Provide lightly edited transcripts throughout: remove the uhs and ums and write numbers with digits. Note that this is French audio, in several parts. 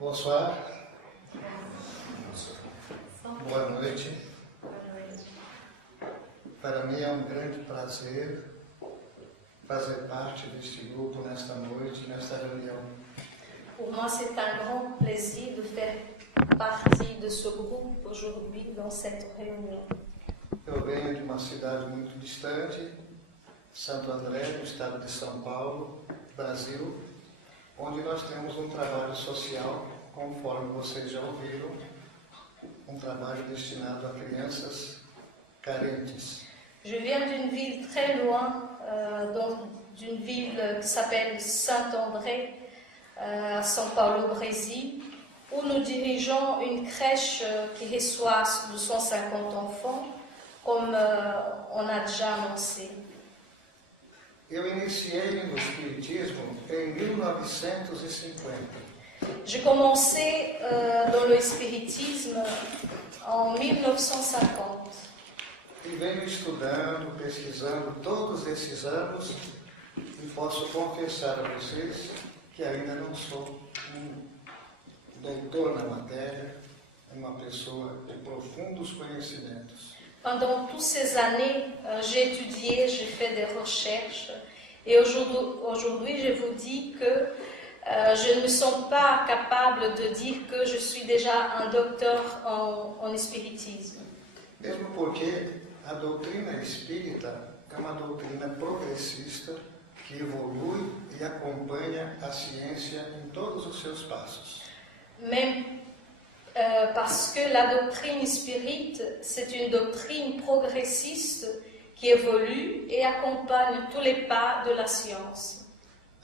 Bonsoir. Boa noite. Para mim é um grande prazer fazer parte deste grupo nesta noite, nesta reunião. Pour moi, c'est un grand plaisir de faire partie de ce groupe aujourd'hui dans cette réunion. Eu venho de uma cidade muito distante, Santo André, no estado de São Paulo, Brasil, onde nós temos um trabalho social, conforme vocês já ouviram, um trabalho destinado a crianças carentes. Je viens d'une ville très loin, d'une ville qui s'appelle Saint-André, à São Paulo, Brésil, où nous dirigeons une crèche qui reçoit 250 enfants, comme on a déjà annoncé. Eu iniciei no Espiritismo em 1950. J'ai commencé dans le spiritisme en 1950. E venho estudando, pesquisando todos esses anos e posso confessar a vocês que ainda não sou um doutor na matéria, uma pessoa de profundos conhecimentos. Pendant toutes ces années, j'ai étudié, j'ai fait des recherches et aujourd'hui je vous dis que je ne me sens pas capable de dire que je suis déjà un docteur en spiritisme. Mesmo porque a doutrina espírita é uma doutrina progressista que evolui e acompanha a ciência em todos os seus passos. Même parce que la doctrine spirite, c'est une doctrine progressiste qui évolue et accompagne tous les pas de la science.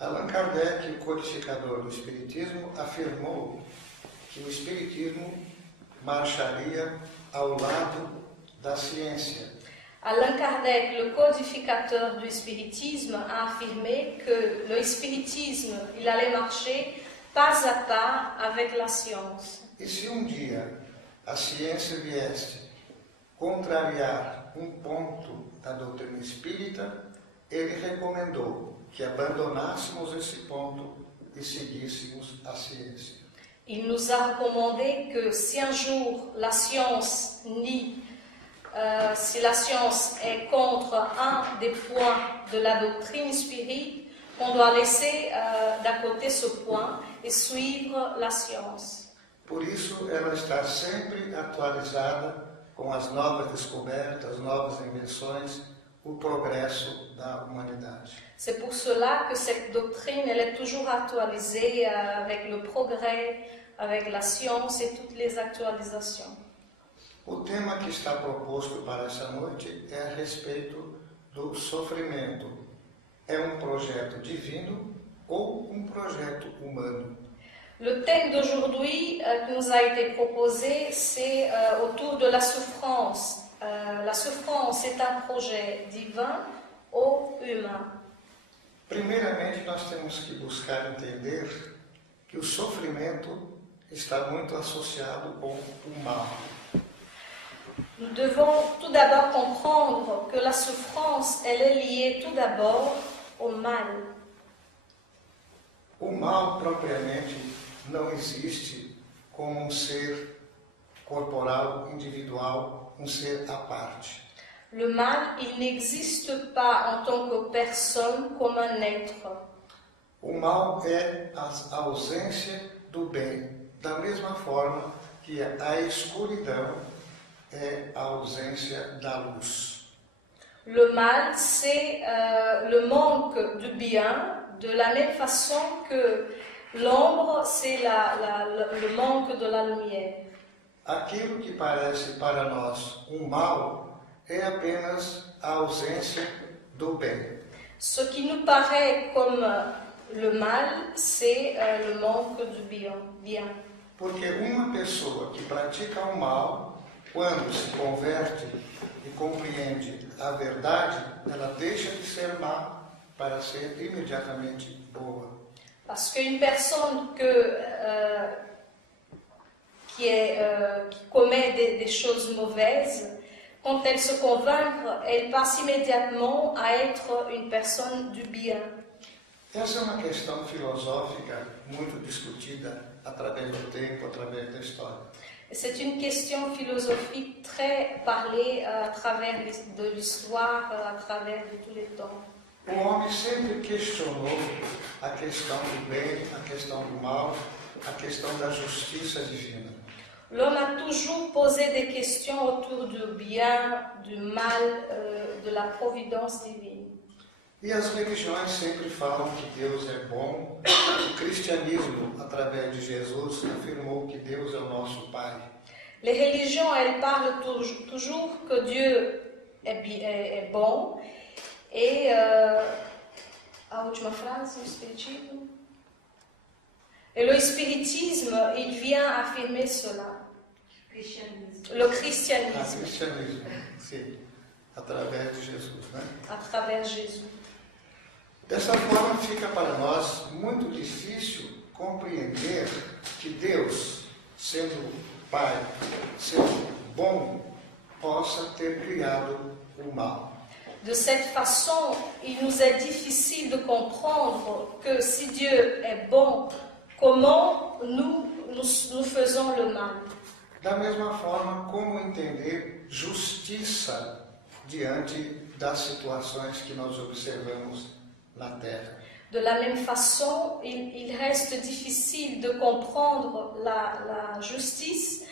Allan Kardec, o codificador do Espiritismo, afirmou que o Espiritismo marcharia ao lado da ciência. Allan Kardec, le codificateur du spiritisme, a affirmé que le spiritisme, il allait marcher pas à pas avec la science. E se um dia a ciência viesse contrariar um ponto da doutrina espírita, ele recomendou que abandonássemos esse ponto e seguíssemos a ciência. Il nous a recommandé que si un jour la science nie, si la science est contre un des points de la doctrine spirite, on doit laisser d'à côté ce point et suivre la science. Por isso, ela está sempre atualizada com as novas descobertas, novas invenções, o progresso da humanidade. C'est pour cela que cette doctrine, elle est toujours actualisée avec le progrès, avec la science et toutes les actualisations. O tema que está proposto para essa noite é a respeito do sofrimento. É um projeto divino ou um projeto humano? Le thème d'aujourd'hui qui nous a été proposé, c'est autour de la souffrance. La souffrance est un projet divin ou humain? Primeiramente, nós temos que buscar entender que o sofrimento está muito associado com o mal. Nous devons tout d'abord comprendre que la souffrance, elle est liée tout d'abord au mal. O mal, propriamente, não existe como um ser corporal, individual, um ser à parte. Le mal, il n'existe pas en tant que personne, comme un être. O mal é a ausência do bem, da mesma forma que a escuridão é a ausência da luz. Le mal, c'est le manque du bien, de la même façon que l'ombre, c'est le manque de la lumière. Aquilo que parece para nós um mal é apenas a ausência do bem. Ce qui nous paraît comme le mal, c'est le manque du bien. Porque uma pessoa que pratica o mal, quando se converte e compreende a verdade, ela deixa de ser má para ser imediatamente boa. Parce qu'une personne qui commet des choses mauvaises, quand elle se convainc, elle passe immédiatement à être une personne du bien. Essa é uma questão filosófica muito discutida através do tempo, através da história. C'est une question philosophique très parlée à travers de l'histoire, à travers de tous les temps. O homem sempre questionou a questão do bem, a questão do mal, a questão da justiça divina. L'homme a toujours posé des questions autour du bien, du mal, de la providence divine. E as religiões sempre falam que Deus é bom. O cristianismo, através de Jesus, afirmou que Deus é o nosso Pai. Les religions, elles parlent toujours que Dieu est bon. Et a última frase, o espiritismo. Et le spiritisme, il vient affirmer cela. Le christianisme. O cristianismo, sim, através de Jesus, né? À travers Jésus. Dessa forma, fica para nós muito difícil compreender que Deus, sendo Pai, sendo bom, possa ter criado o mal. De cette façon, il nous est difficile de comprendre que si Dieu est bon, comment nous faisons le mal. Da mesma forma, como entender justiça diante das situações que nós observamos na Terra. De la même façon, il reste difficile de comprendre la justice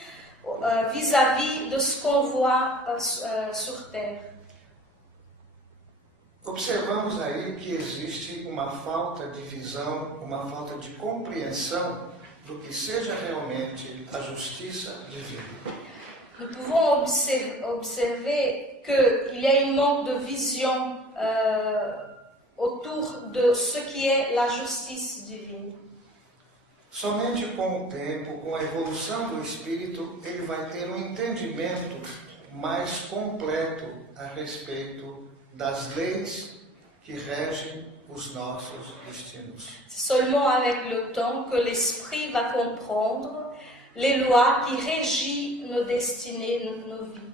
vis-à-vis de ce qu'on voit sur Terre. Observamos aí que existe uma falta de visão, uma falta de compreensão do que seja realmente a justiça divina. Nous pouvons observer qu'il y a un manque de vision autour de ce qui est la justice divine. Somente com o tempo, com a evolução do espírito, ele vai ter um entendimento mais completo a respeito das leis que regem os nossos destinos. C'est seulement avec le temps que l'esprit va comprendre les lois qui régissent nos destinées, nos vies.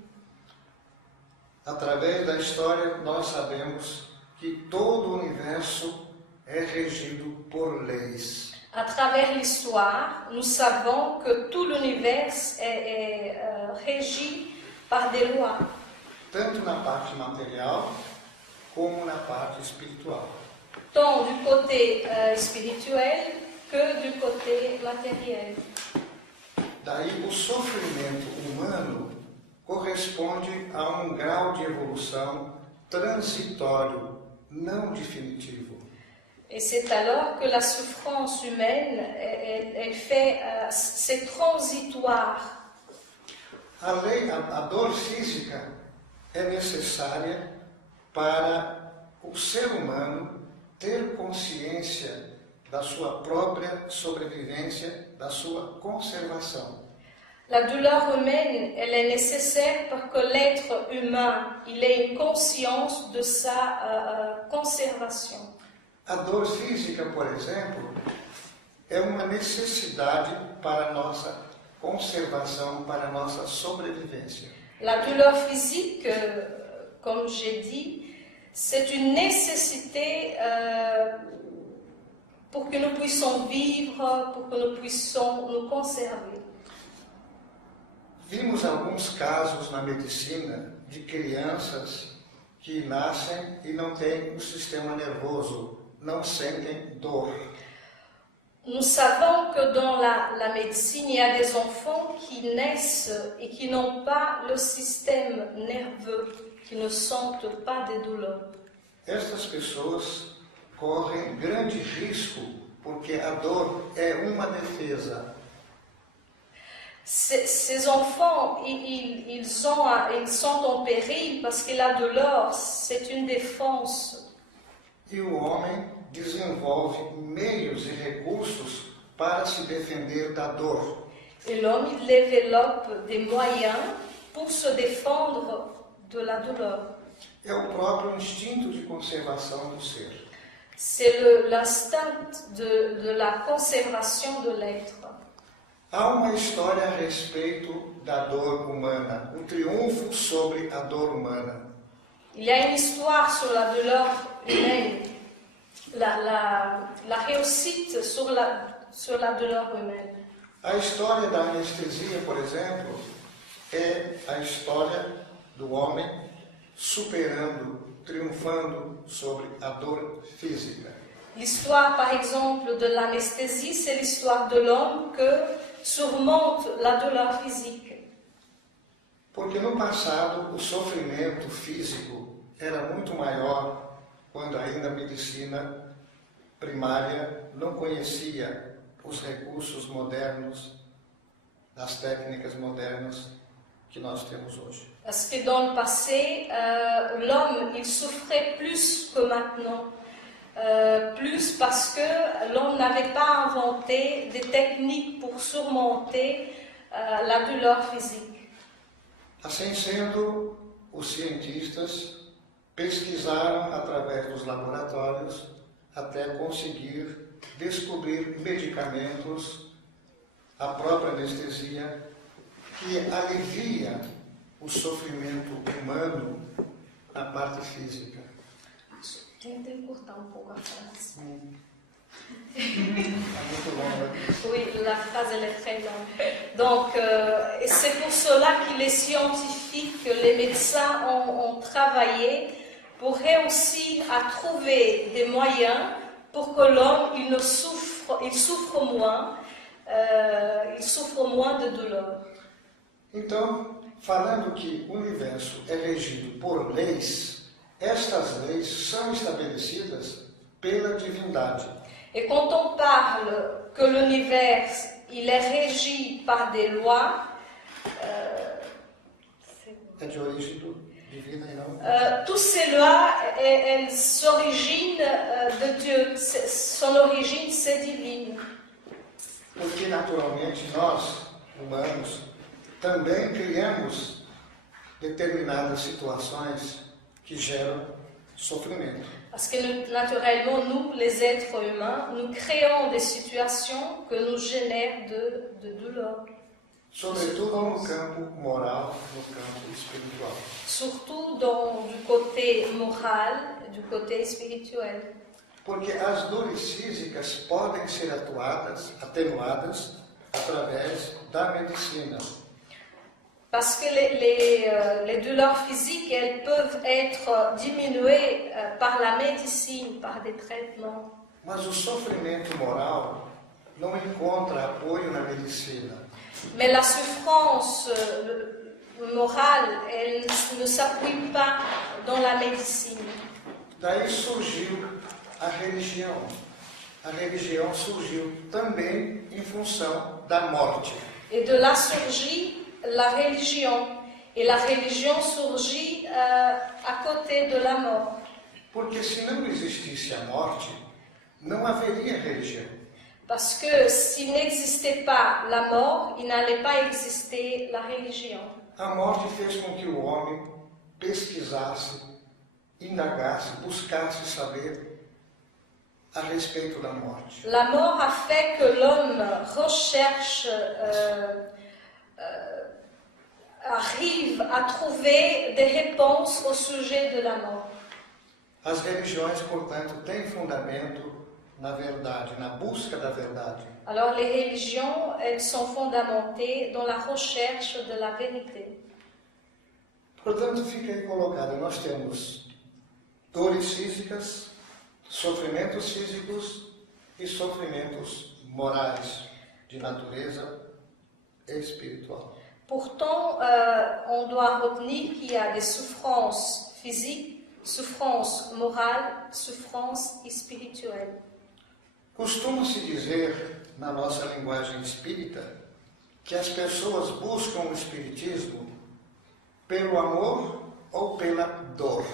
Através da história, nós sabemos que todo o universo é regido por leis. À travers l'histoire, nous savons que tout l'univers est régi par des lois, Tanto na parte material, como na parte espiritual. tant du côté spirituel que du côté matériel. Daí o sofrimento humano corresponde a um grau de evolução transitório, não definitivo. Et c'est alors que la souffrance humaine, c'est transitoire. A dor física é necessária para o ser humano ter consciência da sua própria sobrevivência, da sua conservação. La douleur humaine, elle est nécessaire pour que l'être humain il ait une conscience de sa conservation. A dor física, por exemplo, é uma necessidade para a nossa conservação, para a nossa sobrevivência. La douleur physique, comme j'ai dit, c'est une nécessité pour que nous puissions vivre, pour que nous puissions nous conserver. Vimos alguns casos na medicina de crianças que nascem e não têm o sistema nervoso, não sentem dor. Nous savons que dans la médecine, il y a des enfants qui naissent et qui n'ont pas le système nerveux, qui ne sentent pas des douleurs. Estas pessoas correm grande risco porque a dor é uma defesa. Ces enfants, ils sont en péril parce que la douleur, c'est une défense. E o homem desenvolve meios e recursos para se defender da dor. Et l'homme, il développe des moyens pour se défendre de la douleur. É o próprio instinto de conservação do ser. C'est l'instinct de la conservation de l'être. Há uma história a respeito da dor humana, um triunfo sobre a dor humana. Il y a une histoire sur la douleur humaine. la réussite sur la douleur humaine. A história da anestesia, por exemplo, é a história do homem superando, triunfando sobre a dor física. L'histoire, par exemple, de l'anesthésie, c'est l'histoire de l'homme que surmonte la douleur physique. Porque no passado o sofrimento físico era muito maior quando ainda a medicina primária não conhecia os recursos modernos, as técnicas modernas que nós temos hoje. Parce que dans le passé, l'homme, il souffrait plus que maintenant. Plus parce que l'homme n'avait pas inventé des techniques pour surmonter la douleur physique. Assim sendo, os cientistas pesquisaram através dos laboratórios até conseguir descobrir medicamentos, a própria anestesia, que alivia o sofrimento humano na parte física. Tentez cortar un peu la phrase. Muito longa. Oui, la phrase elle est très longue. Donc, c'est pour cela que les scientifiques, les médecins ont travaillé pour réussir à trouver des moyens pour que l'homme il souffre moins de douleur. Então, falando que o universo é regido por leis, estas leis são estabelecidas pela divindade. Et quand on parle que l'univers il est régi par des lois, É de origem divina e não. toutes ces lois, elles s'originent de Dieu. Son origine, c'est divine. Porque naturalmente nós, humanos, também criamos determinadas situações que geram sofrimento. Parce que naturellement, nous, les êtres humains, nous créons des situations que nous génèrent de douleur. Sobretudo no campo moral, no campo espiritual. Surtout du côté moral, du côté spirituel. Porque as dores físicas podem ser atenuadas através da medicina. Parce que les douleurs physiques, elles peuvent être diminuées par la médecine, par des traitements. Mas o sofrimento moral não encontra apoio na medicina. Mais la souffrance morale, elle ne s'appuie pas dans la médecine. Daí surgiu a religião. A religião surgiu também em função da morte. Et de là surgit la religion. Et la religion surgit à côté de la mort. Porque se não existisse a morte, não haveria religião. Parce que s'il n'existait pas la mort, il n'allait pas exister la religion. A morte fez com que o homem pesquisasse, indagasse, buscasse saber a respeito da morte. La mort a fait que l'homme recherche, arrive à trouver des réponses au sujet de la mort. As religiões, portanto, têm fundamento na verdade, na busca da verdade. Alors les religions, elles sont fondamentées dans la recherche de la vérité. Portanto, fica aí colocado, nós temos dores físicas, sofrimentos físicos e sofrimentos morais, de natureza espiritual. Pourtant, on doit retenir qu'il y a des souffrances physiques, souffrances morales, souffrances spirituelles. Costuma-se dizer, na nossa linguagem espírita, que as pessoas buscam o espiritismo pelo amor ou pela dor.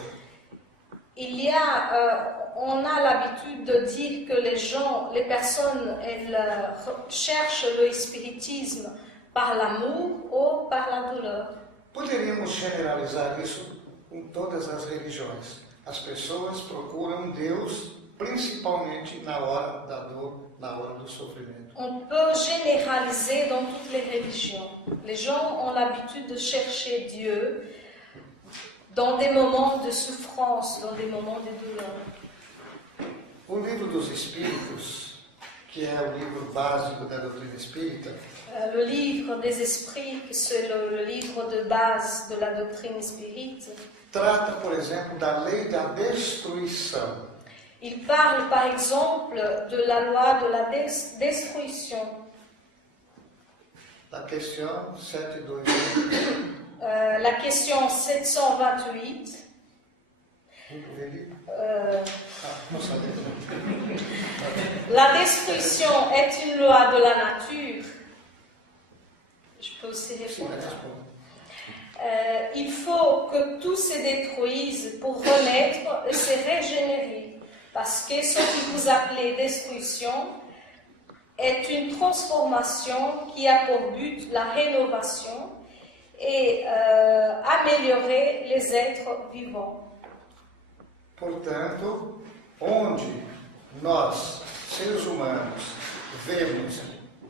On a l'habitude de dire que les personnes, elles cherchent le spiritisme par l'amour ou par la douleur. Poderíamos generalizar isso com todas as religiões. As pessoas procuram Deus principalmente na hora da dor, na hora do sofrimento. On peut généraliser dans toutes les religions. Les gens ont l'habitude de chercher Dieu dans des moments de souffrance, dans des moments de douleur. O Livro dos Espíritos, que é o livro básico da doutrina espírita, Le livre des esprits, que c'est le livre de base de la doctrine spirite, trata, por exemplo, da lei da destruição. il parle par exemple de la loi de la destruction. La question 728. La question 728. Vous pouvez lire? Non, ça dépend. La destruction est une loi de la nature. Je peux aussi répondre. Il faut que tout se détruise pour renaître et se régénérer. Parce que ce que vous appelez destruction est une transformation qui a pour but la rénovation et améliorer les êtres vivants. Portanto, onde nós, seres humanos, vemos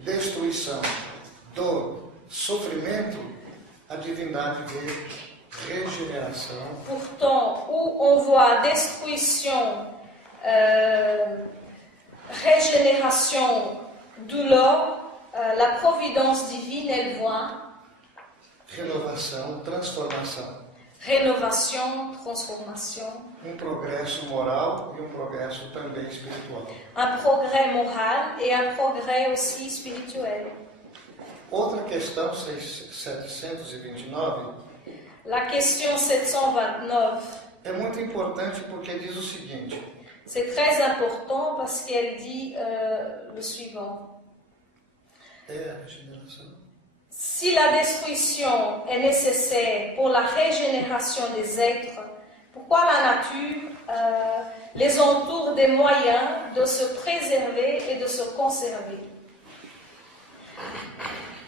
destruição, dor, sofrimento, a divindade vê régénération. Pourtant, où on voit destruction, régénération, douleur, la providence divine, elle voit Renovação, transformação. rénovation, transformation, Progresso moral e progresso também espiritual. un progrès moral et un progrès aussi spirituel. Outra questão, 729, La question 729, é muito importante porque diz o seguinte: c'est très important parce qu'elle dit le suivant. é a regeneração. Si la destruction est nécessaire pour la régénération des êtres, pourquoi la nature les entoure des moyens de se préserver et de se conserver?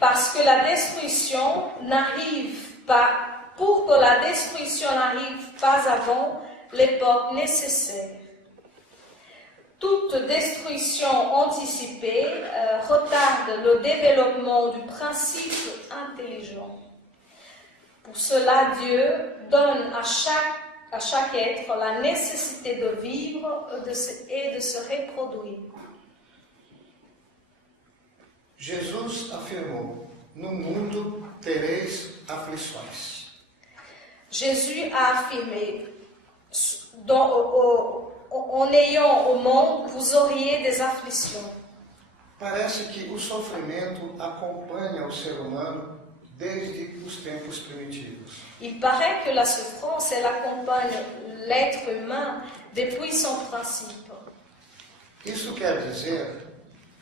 Parce que la destruction n'arrive pas, pour que la destruction n'arrive pas avant l'époque nécessaire. Toute destruction anticipée retarde le développement du principe intelligent. Pour cela, Dieu donne à chaque être la nécessité de vivre et de se reproduire. Jesus afirmou: no mundo tereis aflições. Jésus a affirmé, en ayant au monde, vous auriez des afflictions. Parece que o sofrimento acompanha o ser humano desde os tempos primitivos. Il paraît que la souffrance, elle accompagne l'être humain depuis son principe. Isso quer dizer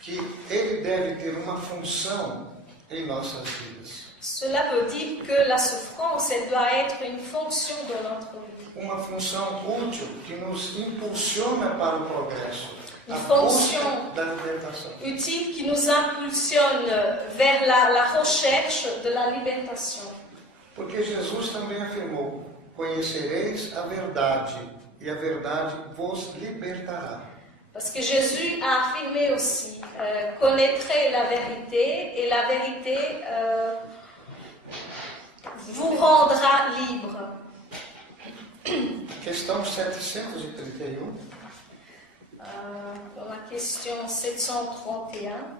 que ele deve ter uma função em nossas vidas. Cela veut dire que la souffrance, elle doit être une fonction de notre vie. Uma função útil que nos impulsiona para o progresso. Une A fonction busca da libertação. utile qui nous impulsionne vers la recherche de la libération. Porque Jesus também afirmou: conhecereis a verdade, e a verdade vos libertará. Parce que Jésus a affirmé aussi, connaîtrez la vérité et la vérité vous rendra libre. Questão 731. Dans la question 731,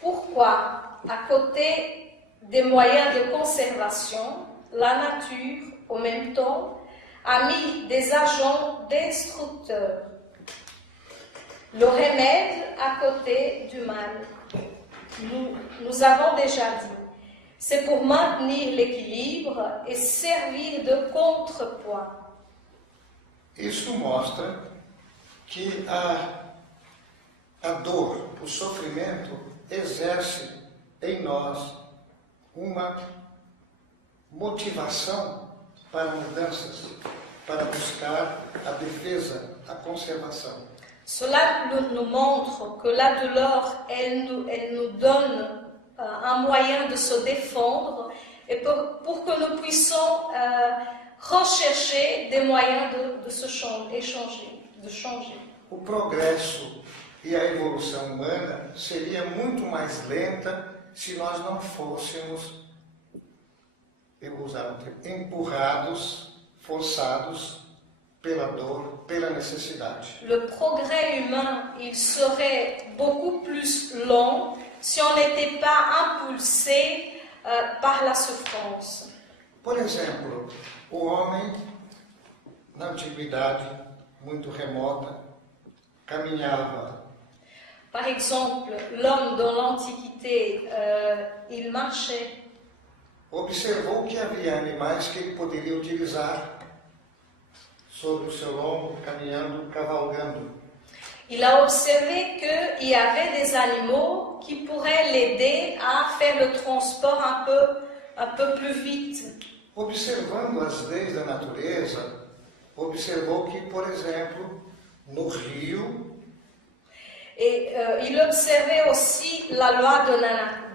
pourquoi, à côté des moyens de conservation, la nature, au même temps, a mis des agents destructeurs? Le remède à côté du mal. Nous avons déjà dit, c'est pour maintenir l'équilibre et servir de contrepoids. Isso mostra que a dor, o sofrimento, exerce em nós uma motivação para mudanças, para buscar a defesa, a conservação. Cela nous montre que la douleur, elle nous donne un moyen de se défendre et pour que nous puissions rechercher des moyens de changer. O progresso e a evolução humana seria muito mais lenta se nós não fôssemos, eu vou usar um termo, empurrados, forçados pela dor, pela necessidade. Le progrès humain, il serait beaucoup plus lent si on n'était pas impulsé par la souffrance. Por exemplo, o homem, na antiguidade, muito remota, caminhava. Par exemple, l'homme dans l'Antiquité, il marchait. Observou que havia animais que ele poderia utilizar sobre o seu lombo, caminhando, cavalgando. Il a observé qu'il y avait des animaux qui pourraient l'aider à faire le transport un peu plus vite. Observando as leis da natureza, observou que, por exemplo, no rio, Et il observait aussi la loi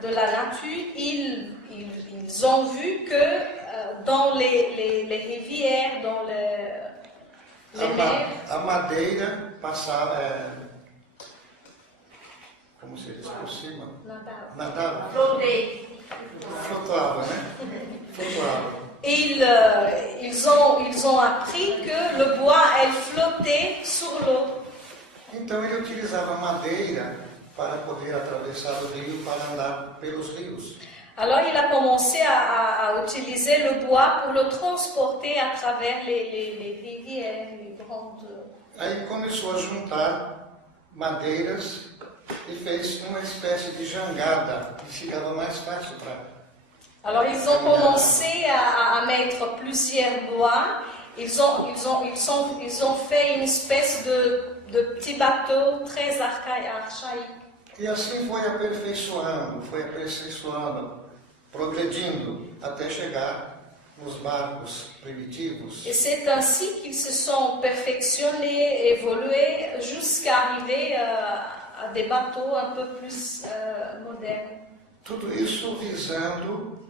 de la nature. Ils ont vu que dans les rivières, dans les mers, a madeira passava, como se diz por cima? Nadava. Flutuava, né? Flutuava. Ils ont appris que le bois, elle flottait sur l'eau. Então ele utilizava madeira para poder atravessar o rio, para andar pelos rios. Alors il a commencé à utiliser le bois pour le transporter à travers les rivières, les grandes... Aí começou a juntar madeiras e fez uma espécie de jangada, que ficava mais fácil para... Alors ils ont commencé à mettre plusieurs bois. Ils ont fait une espèce de petit bateau très archaïque. E assim foi aperfeiçoando, progredindo, até chegar nos barcos primitivos. Et c'est ainsi qu'ils se sont perfectionnés, évolués, jusqu'à arriver à des bateaux un peu plus modernes. Tudo isso visando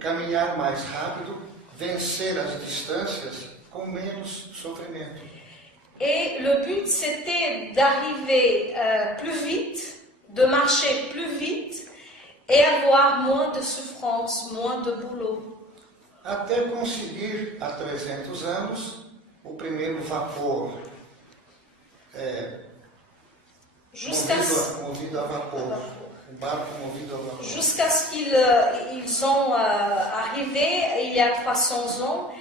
caminhar mais rápido, vencer as distâncias com menos sofrimento. Et le but, c'était d'arriver plus vite, de marcher plus vite et avoir moins de souffrance, moins de boulot. Até conseguir, há 300 anos, o primeiro vapor movido a vapor. O barco movido a vapor. Jusqu'à ce qu'ils ont arrivé, il y a 300 ans,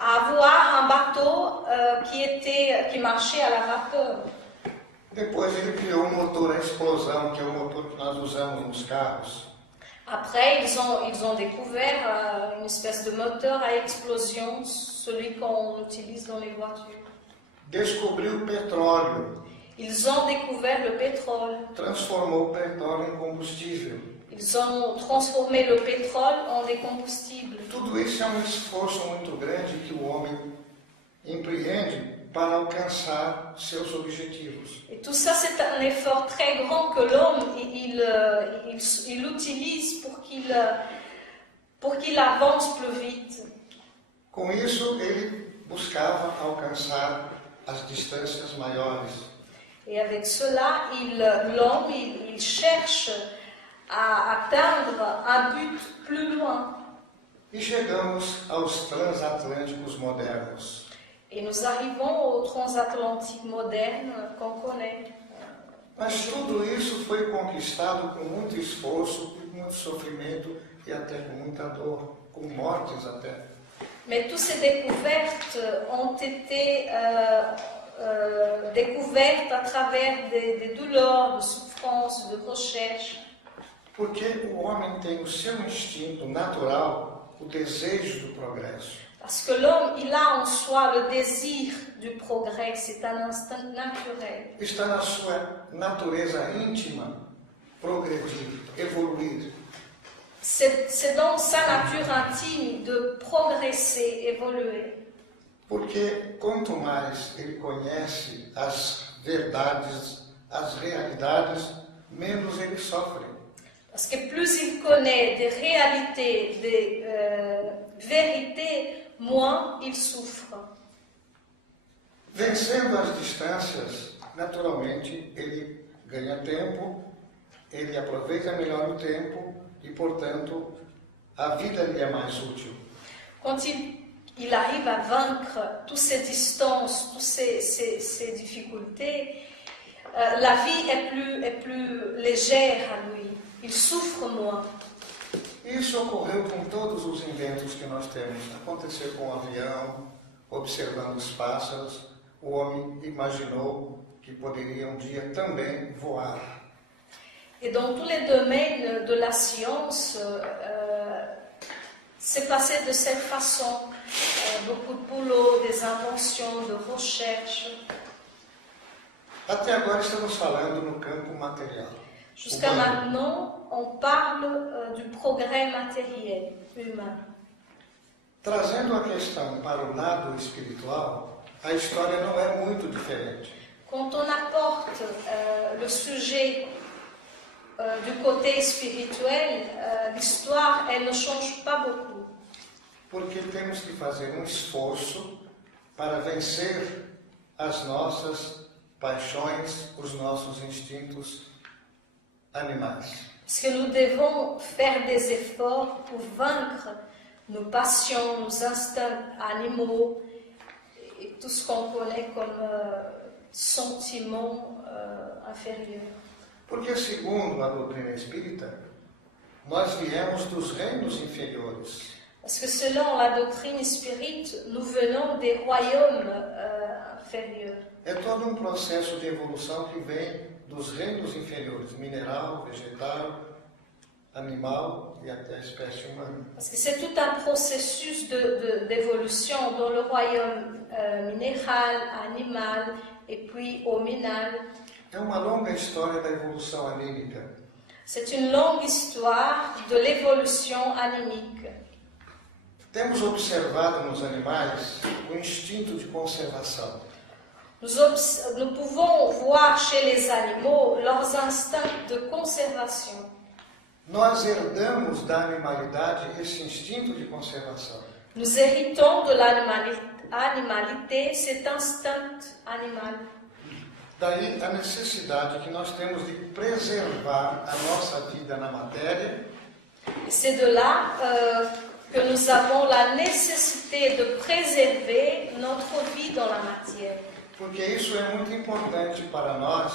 à avoir un bateau qui marchait à la vapeur. Depois ele criou um motor à explosão, que é o motor que nós usamos nos carros. Après, ils ont découvert une espèce de moteur à explosion, celui qu'on utilise dans les voitures. Descobriu o petróleo. Ils ont découvert le pétrole. Transformou o petróleo em combustível. Ils ont transformé le pétrole en des combustibles. Tudo isso é um esforço muito grande que o homem empreende para alcançar seus objetivos. Et tout ça, c'est un effort très grand que l'homme il utilise pour qu'il avance plus vite. Com isso, ele buscava alcançar as distâncias maiores. Et avec cela, l'homme il cherche à atteindre un but plus loin. E chegamos aos transatlânticos modernos. Et nous arrivons au transatlantique moderne qu'on connaît. Mas tudo isso foi conquistado com muito esforço, com muito sofrimento e até com muita dor, com mortes até. Mais toutes ces découvertes ont été découvertes à travers des douleurs, de souffrances, de recherches. Porque o homem tem o seu instinto natural, o desejo do progresso. Parce que l'homme, il a en soi le désir du progrès, c'est un instinct naturel. Está na sua natureza íntima progredir, evoluir. C'est dans sa nature intime de progresser, évoluer. Porque quanto mais ele conhece as verdades, as realidades, menos ele sofre. Parce que plus il connaît des réalités, des vérités, moins il souffre. Vencendo as distâncias, naturalmente ele ganha tempo, ele aproveita melhor o tempo e, portanto, a vida lhe é mais útil. Quand il arrive à vaincre toutes ces distances, toutes ces difficultés, la vie est plus légère à lui. Il souffre moins. Isso ocorreu com todos os inventos que nós temos. Aconteceu com o avião, observando os pássaros, o homem imaginou que poderia um dia também voar. Et dans tous les domaines de la science, c'est passé de cette façon. Beaucoup de boulot, des inventions, de recherche. Até agora estamos falando no campo material. Jusqu'à maintenant, on parle du progrès matériel, humain. Trazendo a questão para o lado espiritual, a história não é muito diferente. Quand on apporte le sujet du côté spirituel, l'histoire, elle ne change pas beaucoup. Porque temos que fazer um esforço para vencer as nossas paixões, os nossos instintos animais. Parce que nous devons faire des efforts pour vaincre nos passions, nos instincts animaux et tout ce qu'on connaît comme sentiments inférieurs. Porque, segundo a doutrina espírita, nós viemos dos reinos inferiores. Parce que selon la doctrine spirite, nous venons des royaumes inférieurs. É todo um processo de evolução que vem dos reinos inferiores, mineral, vegetal, animal e até a espécie humana. Parce que c'est tout un processus d'évolution dans le royaume minéral, animal et puis hominal. É uma longa história da evolução anímica. C'est une longue histoire de l'évolution animique. Temos observado nos animais o instinto de conservação. Nous pouvons voir chez les animaux leurs instincts de conservation. Nós herdamos da animalidade esse instinto de conservação. Nous héritons de l'animalité cet instinct animal. Daí a necessidade que nós temos de preservar a nossa vida na matéria. C'est de là que nous avons la nécessité de préserver notre vie dans la matière. Porque isso é muito importante para nós,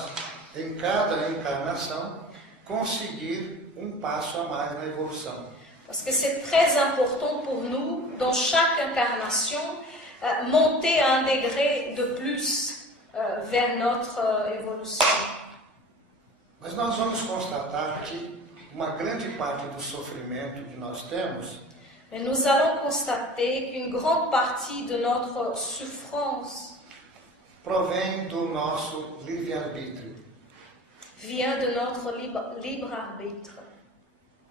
em cada encarnação, conseguir um passo a mais na evolução. Parce que c'est très important pour nous, dans chaque incarnation, monter à un degré de plus vers notre évolution. Mas nós vamos constatar que uma grande parte do sofrimento que nós temos Mais nous allons constater qu'une grande partie de notre souffrance provém do nosso livre-arbítrio. vient de notre libre arbitre.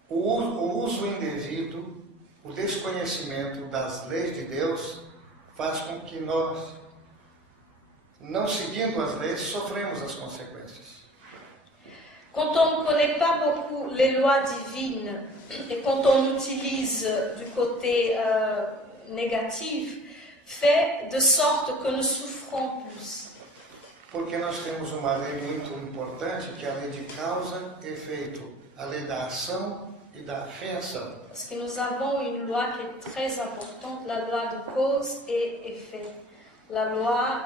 O uso indevido, o desconhecimento das leis de Deus faz com que nós, não seguindo as leis, sofremos as consequências. Quand on ne connaît pas beaucoup les lois divines et quand on utilise du côté négatif, fait de sorte que nous souffrons plus. Porque nós temos uma lei muito importante, que é a lei de causa e efeito, a lei da ação e da reação. Parce que nous avons une loi qui est très importante, la loi de cause et effet, la loi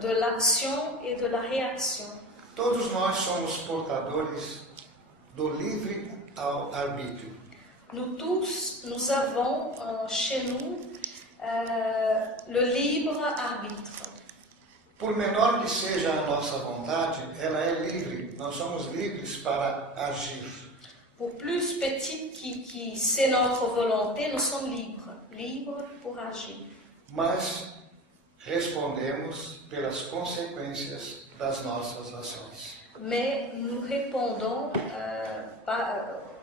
de l'action et de la réaction. Todos nós somos portadores do livre ao arbítrio. Nous tous, nous avons chez nous le libre arbitre. Por menor que seja a nossa vontade, ela é livre. Nós somos livres para agir. Pour plus petite qui c'est notre volonté, nous sommes libres pour agir. Mas respondemos pelas consequências das nossas ações. Mais nous répondons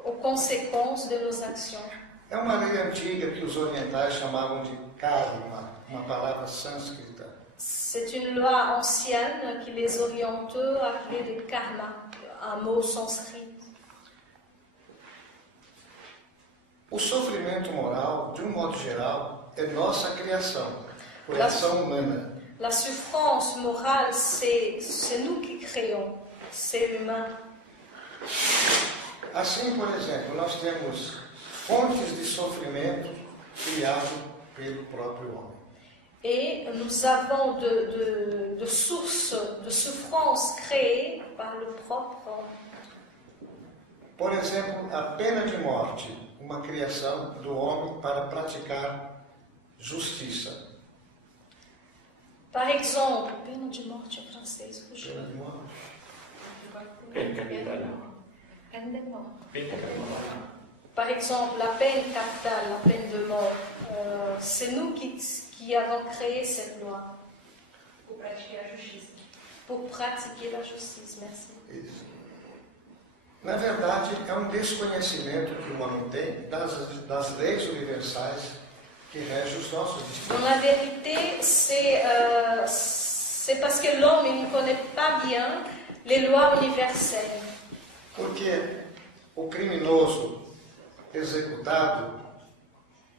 aux conséquences de nos actions. É uma lei antiga que os orientais chamavam de karma, uma palavra sânscrita. C'est une loi ancienne que les orientaux appelaient de karma, un mot sanskrit. O sofrimento moral, de um modo geral, é nossa criação, por ação humana. La souffrance morale, c'est nous qui créons, c'est humain. Assim, por exemplo, nós temos fontes de sofrimento criado pelo próprio homem. Et nous avons de sources de souffrance créées par le propre homme. Por exemplo, a pena de morte, uma criação do homem para praticar justiça. Par exemple, peine de morte en français, Pena de morte. Peine capitale. Peine de mort. Peine capitale. Par exemple, la peine capitale, la peine de mort, c'est nous qui avons créé cette loi. Pour pratiquer la justice. Pour pratiquer la justice, merci. Isso. Na verdade, é um desconhecimento que o homem tem das leis universais que regem os nossos destinos. Dans la vérité, c'est parce que l'homme il ne connaît pas bien les lois universelles. Porque o criminoso executado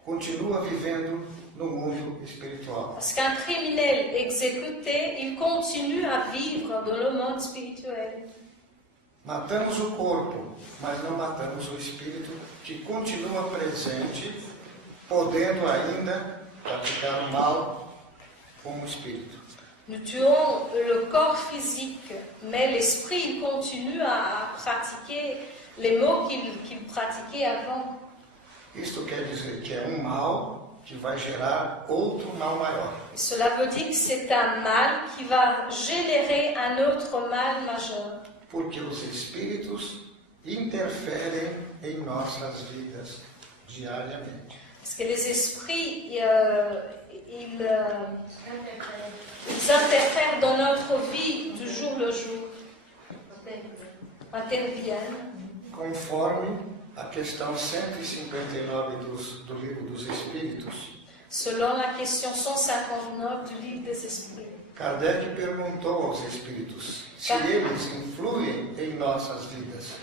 continua vivendo no mundo espiritual. Parce qu'un criminel exécuté, il continue à vivre dans le monde spirituel. Matamos o corpo, mas não matamos o espírito, que continua presente, podendo ainda praticar o mal como espírito. Nous tuons le corps physique, mais l'esprit il continue à pratiquer les maux qu'il pratiquait avant. Isto quer dizer que é um mal que vai gerar outro mal maior. Et cela veut dire que c'est un mal qui va générer un autre mal majeur. Porque os espíritos interferem em nossas vidas diariamente. Parce que les esprits, ils interfèrent dans notre vie du jour le jour. Interviennent. Conforme a questão 159 do Livro dos Espíritos, Selon la question 159 du livre des esprits. Kardec perguntou aos espíritos se eles influem em nossas vidas.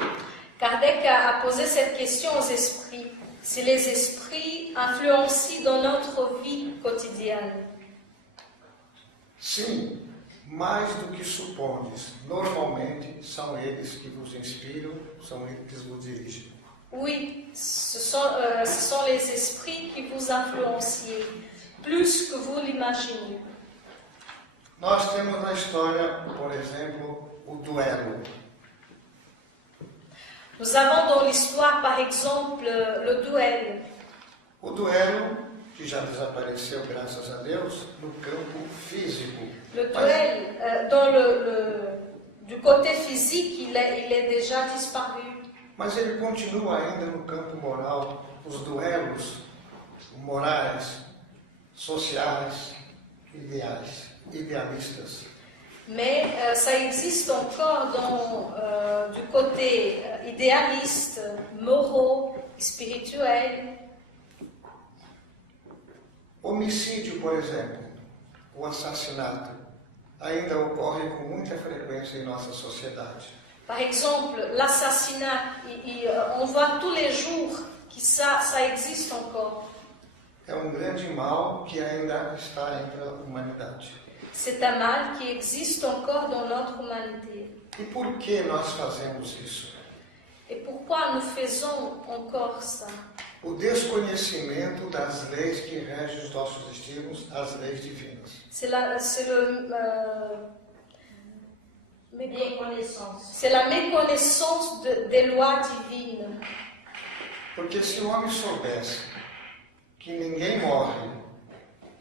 Kardec a posé cette question aux esprits. Si les esprits influencent dans notre vie quotidienne. Sim, mais do que supondes. Normalmente são eles que vos inspiram, são eles que vos dirigem. Oui, ce sont les esprits qui vous influencent, plus que vous l'imaginez. Nós temos na história, por exemplo, o duelo. Nous avons dans l'histoire, par exemple, le duel. O duelo, que já desapareceu, graças a Deus, no campo físico. Le duel, du côté physique, il est déjà disparu. Mas ele continua ainda no campo moral, os duelos morais, sociais, idealistas. Mais ça existe encore du côté idéaliste, moraux, spirituel. Homicídio, por exemplo, o assassinato, ainda ocorre com muita frequência em nossa sociedade. Par exemple, l'assassinat, on voit tous les jours que ça existe encore. É um grande mal que ainda está entre a humanidade. C'est un mal qui existe encore dans notre humanité. E por que nós fazemos isso? Et pourquoi nous faisons encore ça? O desconhecimento das leis que regem os nossos destinos, as leis divinas. C'est Méconnaissance. la méconnaissance des lois divines. Porque se o homem soubesse que ninguém morre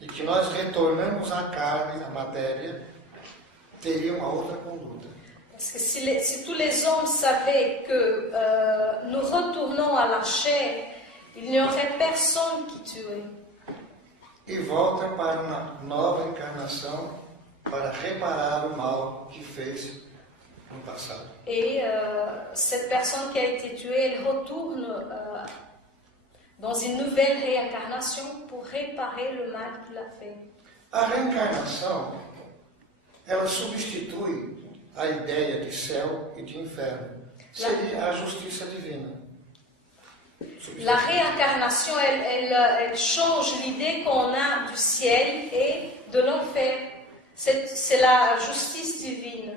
e que nós retornamos à carne, à matéria, teria uma outra conduta. Parce que si tous les hommes savaient que nous retournons à la chair, il n'y aurait personne qui tuerait. E volta para uma nova encarnação para reparar o mal que fez no passado. Et cette personne qui a été tuée, elle retourne dans une nouvelle réincarnation pour réparer le mal qu'il a fait. A reencarnação, ela substitui a ideia de céu e de inferno. Seria a justiça divina. La réincarnation, elle change l'idée qu'on a du ciel et de l'enfer. C'est la justice divine.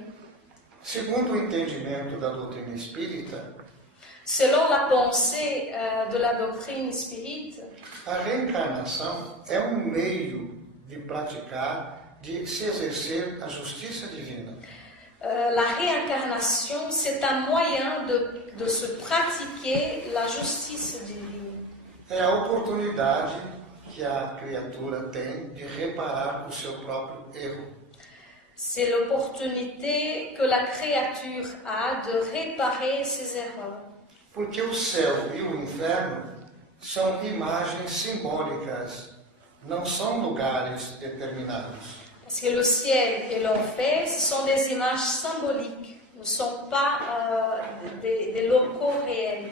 Segundo o entendimento da doutrina espírita, Selon la pensée de la doctrine spirite, a reencarnação é um meio de praticar, de se exercer a justiça divina. la réincarnation, c'est un moyen de se pratiquer la justice divine. É a oportunidade que a criatura tem de reparar o seu próprio erro. C'est l'opportunité que la créature a de réparer ses erreurs. Porque o céu e o inferno são imagens simbólicas, não são lugares determinados. Parce que le ciel et l'enfer, ce sont des images symboliques, ne sont pas des locaux réels.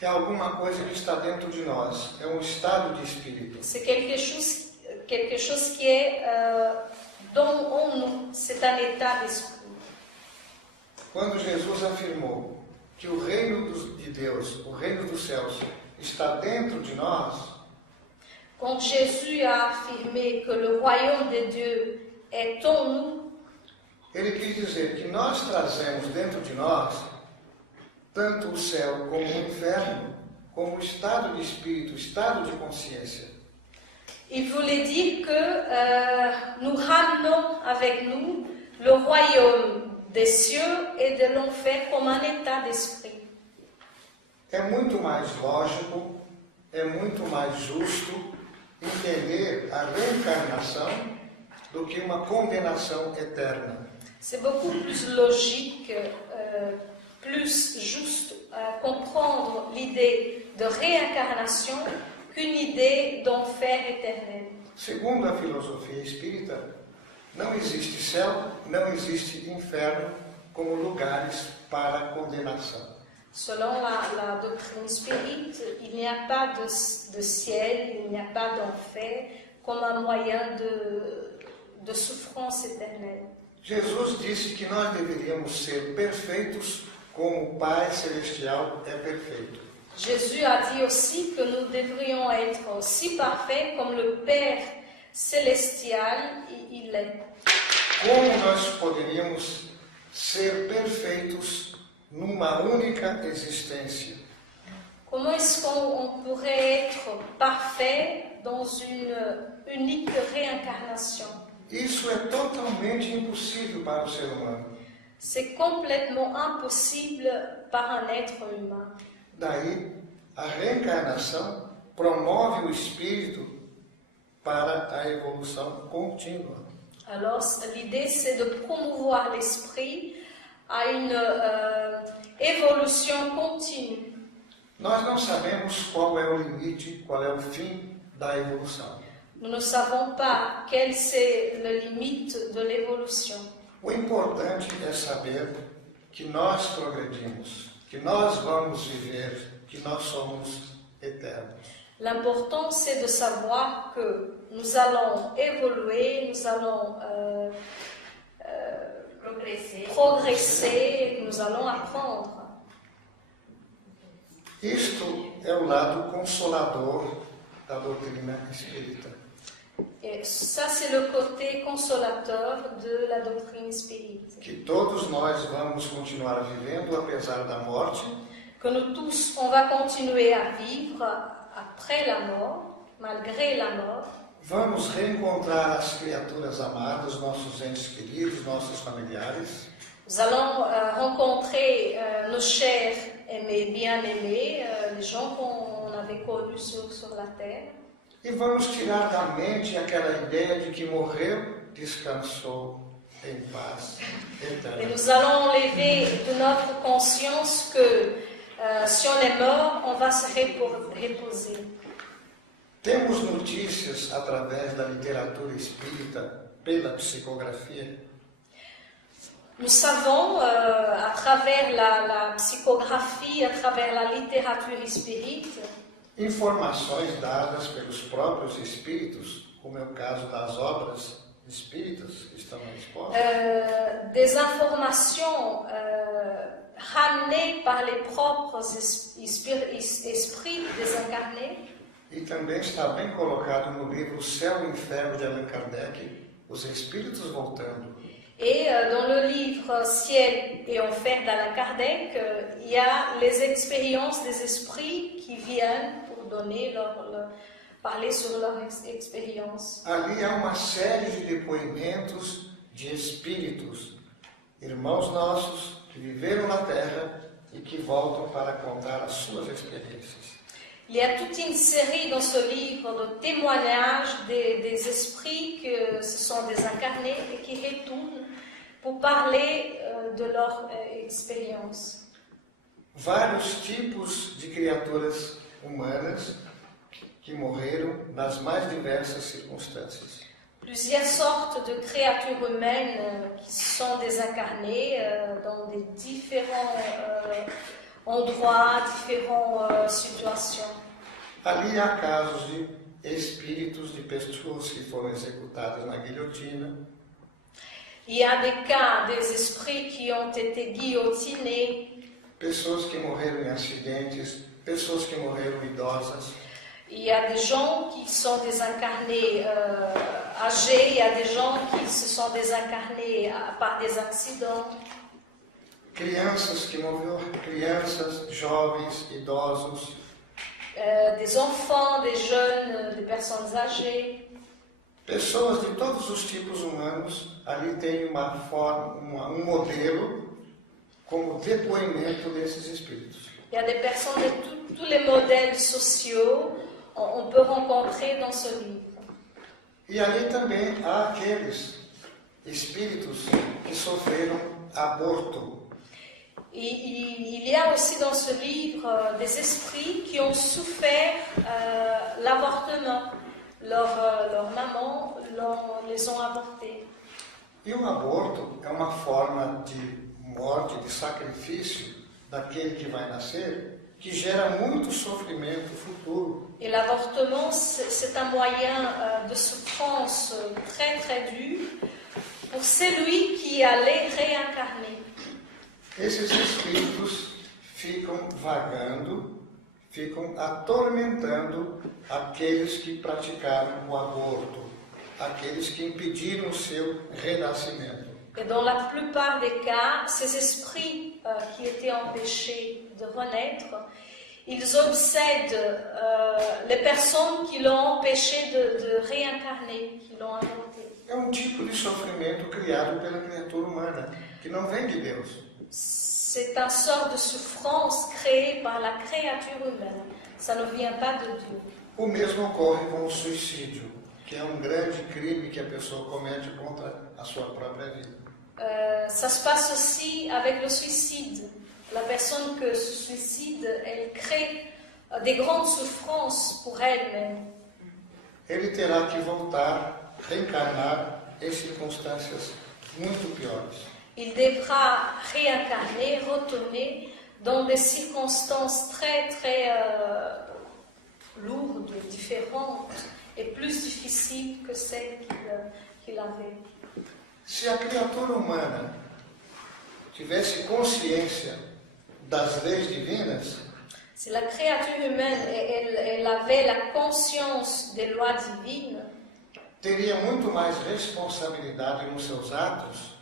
É alguma coisa que está dentro de nós, é um estado de espírito. C'est quelque chose qui est en nous, c'est un état d'esprit. Quando Jesus afirmou que o reino de Deus, o reino dos céus, está dentro de nós, Quand Jésus a affirmé que le royaume de Dieu est en nous, ele quis dizer que nós trazemos dentro de nós tanto o céu como o inferno, como o estado de espírito, o estado de consciência. il voulait dire que nous ramenons avec nous le royaume des cieux et de l'enfer comme un état d'esprit. É muito mais lógico, é muito mais justo entender a reencarnação do que uma condenação eterna. C'est beaucoup plus logique, plus juste comprendre l'idée de réincarnation qu'une idée d'enfer éternel. Segundo a filosofia espírita, não existe céu, não existe inferno como lugares para condenação. Selon la doctrine spirite, il n'y a pas de ciel, il n'y a pas d'enfer comme un moyen de souffrance éternelle. Jesus disse que nós deveríamos ser perfeitos como o Pai Celestial é perfeito. Jésus a dit aussi que nous devrions être aussi parfaits comme le Père célestial il est. Como nós poderíamos ser perfeitos numa única existência? Comment est-ce qu'on pourrait être parfait dans une unique réincarnation? Isso é totalmente impossível para o ser humano. C'est complètement impossible par un être humain. Daí, a reencarnação promove o espírito para a evolução contínua. Alors, l'idée, c'est de promouvoir l'esprit à une évolution continue. Nós não sabemos qual é o limite, qual é o fim da evolução. Nous ne savons pas quelle c'est la limite de l'évolution. O importante é saber que nós progredimos, que nós vamos viver, que nós somos eternos. L'important, c'est de savoir que nous allons évoluer, nous allons progresser, nous allons apprendre. Isto é o lado consolador da doutrina espírita. Et ça, c'est le côté consolateur de la doctrine spirite. Que todos nós vamos continuar vivendo apesar da morte, Que nous tous, on va continuer à vivre après la mort, malgré la mort. vamos reencontrar as criaturas amadas, nossos entes queridos, nossos familiares, Nous allons rencontrer nos chers aimés, bien-aimés, les gens qu'on avait connus sur la terre. e vamos tirar da mente aquela ideia de que morreu, descansou em paz Et eterna. nous allons enlever de notre conscience que si on est mort, on va se reposer. Temos notícias através da literatura espírita, pela psicografia, Nous savons, à travers la psychographie, à travers la littérature spirite, informações dadas pelos próprios espíritos, como é o caso das obras espíritas que estão expostas, des informations ramenées par les propres esprits désincarnés. e também está bem colocado no livro Céu e Inferno de Allan Kardec, Os Espíritos Voltando. Et dans le livre Ciel et Enfer d'Alain Kardec, il y a les expériences des esprits qui viennent pour donner parler sur leur expérience. Ali há uma série de depoimentos de espíritos, irmãos nossos que viveram na Terra e que voltam para contar as suas experiências. Il y a toute une série dans ce livre de témoignages des esprits que se sont désincarnés et qui retournent pour parler de leur expérience. Vários tipos de criaturas humanas que morreram nas mais diversas circunstâncias. Plusieurs sortes de créatures humaines qui sont désincarnées dans des différents endroits, différentes situations. Ali há casos de espíritos de pessoas que foram executadas na guilhotina. Il y a des cas des esprits qui ont été guillotinés. Pessoas que morreram em acidentes, pessoas que morreram idosas. Il y a des gens qui sont désincarnés âgés, il y a des gens qui se sont désincarnés par des accidents. Crianças que morreram, crianças, jovens, idosos. Des enfants, des jeunes, des personnes âgées. Pessoas de todos os tipos humanos, ali tem uma forma, um modelo como depoimento desses espíritos. Il y a des personnes de tous les modèles sociaux, on peut rencontrer dans ce livre. E ali também há aqueles espíritos que sofreram aborto. Il y a aussi dans ce livre des esprits qui ont souffert l'avortement. Leur maman les ont avortés. E o aborto é uma forma de morte, de sacrifício daquele que vai nascer, que gera muito sofrimento futuro. Et l'avortement, c'est un moyen de souffrance très très dur pour celui qui allait réincarner. Esses espíritos ficam vagando, ficam atormentando aqueles que praticaram o aborto, aqueles que impediram o seu renascimento. Et dans la plupart des cas, ces esprits qui étaient empêchés de renaître, ils obsèdent les personnes qui l'ont empêché de réincarner, qui l'ont avorté. É um tipo de sofrimento criado pela criatura humana, que não vem de Deus. C'est une sorte de souffrance créée par la créature humaine. Ça ne vient pas de Dieu. O mesmo ocorre com o suicídio, que é um grande crime que a pessoa comete contra a sua própria vida. Ça se passe aussi avec le suicide. La personne qui se suicide, elle crée des grandes souffrances pour elle-même. Ele terá que voltar, reencarnar em circunstâncias muito piores. Il devra réincarner, retourner dans des circonstances très très lourdes, différentes et plus difficiles que celles qu'il avait. Se a criatura humana tivesse consciência das leis divinas, Si la créature humaine elle avait la conscience des lois divines, teria muito mais responsabilidade nos seus atos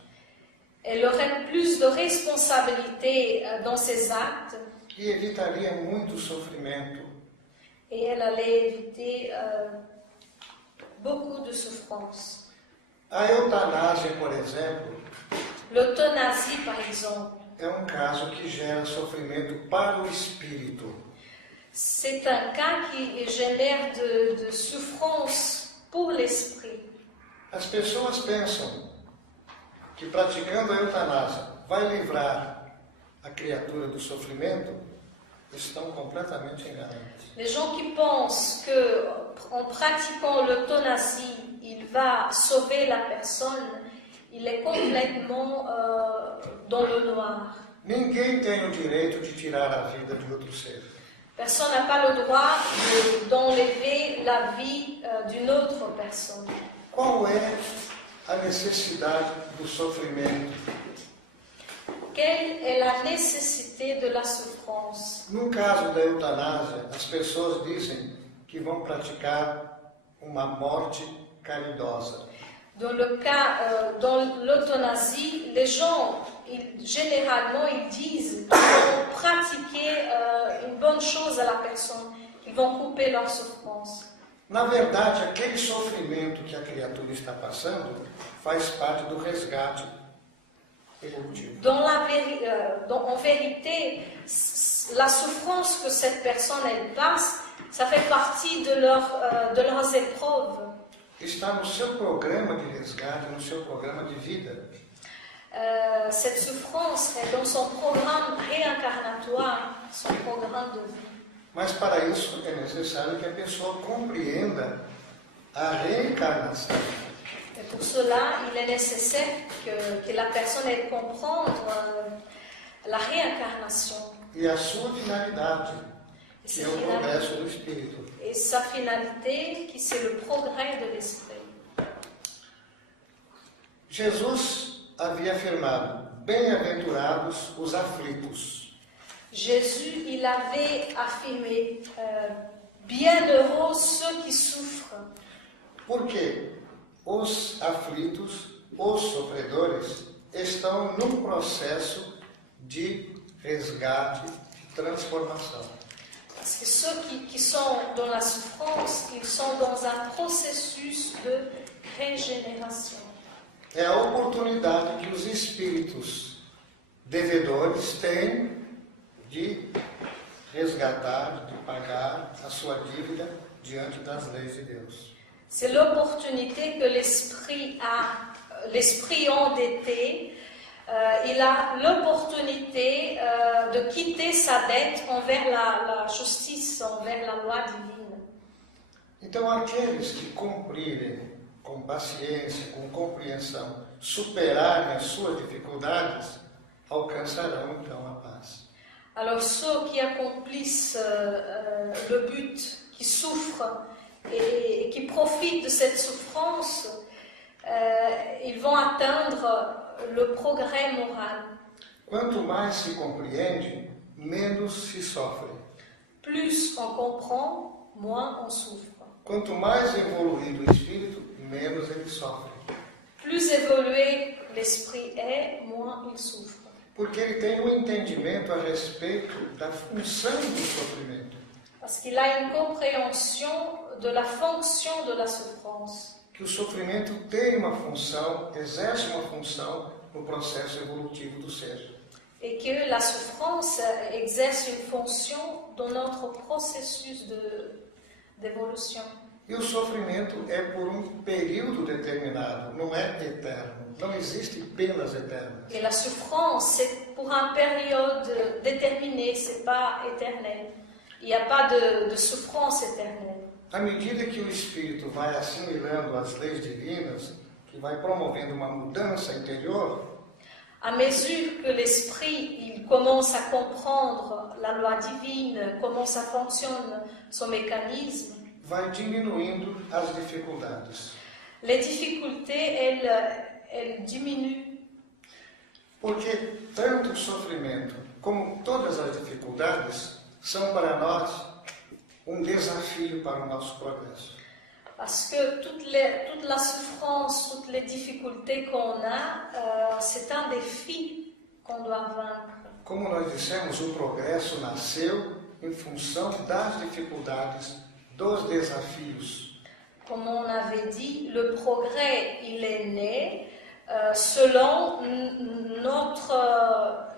elle aurait plus de responsabilité dans ses actes e evitaria muito sofrimento. et elle allait éviter beaucoup de souffrances. A eutanásia, por exemplo, L'euthanasie, par exemple, é um caso que gera sofrimento para o espírito. c'est un cas qui génère de souffrance pour l'esprit. As pessoas pensam que praticando a eutanásia vai livrar a criatura do sofrimento, estão completamente enganadas. Les gens qui pensent qu'en pratiquant l'euthanasie, il va sauver la personne, il est complètement dans le noir. Ninguém tem o direito de tirar a vida de outro ser. Personne n'a pas le droit d'enlever la vie d'une autre personne. Qual é a necessidade do sofrimento? Quelle est la nécessité de la souffrance? No caso da eutanásia, as pessoas dizem que vão praticar uma morte caridosa. Dans le cas, dans l'euthanasie, les gens, généralement, ils disent qu'ils vont pratiquer une bonne chose à la personne, qu'ils vont couper leur souffrance. Na verdade, aquele sofrimento que a criatura está passando faz parte do resgate evolutivo. En vérité, la souffrance que cette personne elle passe, ça fait partie de leurs épreuves. Está no seu programa de resgate, no seu programa de vida. Cette souffrance est dans son programme réincarnatoire, son programme de vie. Mas para isso é necessário que a pessoa compreenda a reencarnação. Et pour cela, il est nécessaire que la personne ait comprendre la réincarnation. E a sua finalidade, Et, que é o progresso do espírito. et sa finalité, qui c'est le progrès de l'esprit. Jesus havia afirmado: bem-aventurados os aflitos. Jésus, il avait affirmé bienheureux ceux qui souffrent. Porque os aflitos, os sofredores, estão num processo de resgate, de transformação. Parce que ceux qui sont dans la souffrance, ils sont dans un processus de régénération. É a oportunidade que os espíritos devedores têm de resgatar, de pagar a sua dívida diante das leis de Deus. C'est l'opportunité que l'esprit endetté, il a l'opportunité de quitter sa dette envers la justice, envers la loi divine. Então, aqueles que cumprirem com paciência, com compreensão, superarem as suas dificuldades, alcançarão então a paz. Alors ceux qui accomplissent le but, qui souffrent et qui profitent de cette souffrance, ils vont atteindre le progrès moral. Quanto mais se compreende, menos se sofre. Plus on comprend, moins on souffre. Quanto mais evoluído o espírito, menos ele sofre. Plus évolué l'esprit est, moins il souffre. Porque ele tem um entendimento a respeito da função do sofrimento. Parce qu'il a une compréhension de la fonction de la souffrance. Que o sofrimento tem uma função, exerce uma função no processo evolutivo do ser. Et que la souffrance exerce une fonction dans notre processus d'évolution. E o sofrimento é por um período determinado, não é eterno. Não existe penas eternas. Et la souffrance, c'est pour une période déterminée, c'est pas éternel. Il n'y a pas de souffrance éternelle. À medida que o espírito vai assimilando as leis divinas, que vai promovendo uma mudança interior, à mesure que l'esprit il commence à comprendre la loi divine, comment ça fonctionne, son mécanisme, vai diminuindo as dificuldades. les difficultés, elles diminuent. Porque tanto o sofrimento como todas as dificuldades são para nós um desafio para o nosso progresso. Parce que toute la souffrance, toutes les difficultés qu'on a, c'est un défi qu'on doit vaincre. Como nós dissemos, o progresso nasceu em função das dificuldades, dos desafios. Comme on avait dit, le progrès, il est né selon notre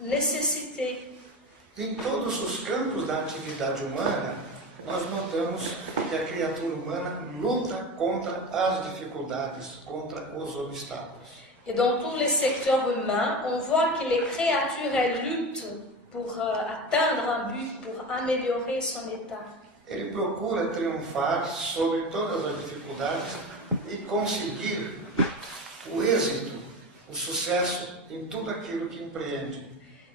nécessité. Em todos os campos da atividade humana, nós notamos que a criatura humana luta contra as dificuldades, contra os obstáculos. Et dans tous les secteurs humains, on voit que les créatures, elles luttent pour atteindre un but, pour améliorer son état. Ele procura triunfar sobre todas as dificuldades e conseguir o êxito, o sucesso em tudo aquilo que empreende.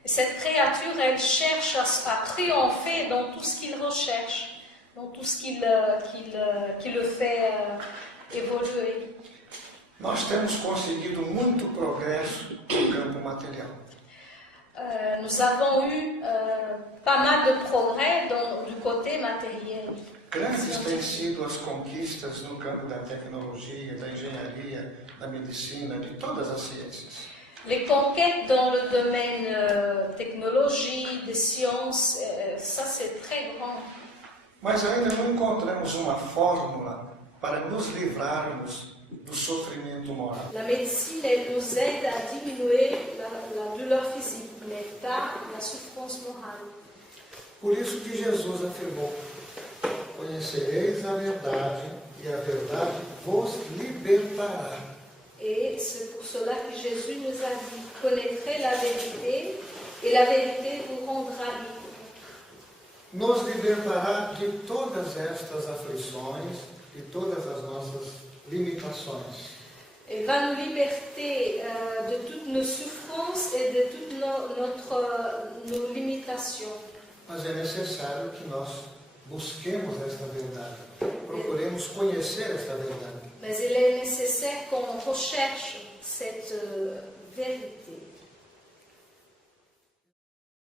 Et cette créature, elle cherche à triompher dans tout ce qu'il recherche, dans tout ce qui le fait évoluer. Nós temos conseguido muito progresso no campo material. Nous avons eu pas mal de progrès du côté matériel. Grandes têm sido as conquistas no campo da tecnologia, da engenharia, da medicina, de todas as ciências. Les conquêtes dans le domaine technologie, des sciences, ça c'est très grand. Mas ainda não encontramos uma fórmula para nos livrarmos do sofrimento moral. La médecine, elle nous aide à diminuer la douleur physique, mais pas la souffrance morale. Por isso que Jesus afirmou: conhecereis a verdade e a verdade vos libertará. Et c'est pour cela que Jésus nous a dit, connaîtrez la vérité et la vérité vous rendra libre. Nos libertará de todas estas aflições e todas as nossas limitações. Elle va nous liberter de toutes nos souffrances et de toutes nos limitations. Mas é necessário que nós busquemos esta verdade, procuremos conhecer esta verdade. Mais il est nécessaire qu'on recherche cette vérité.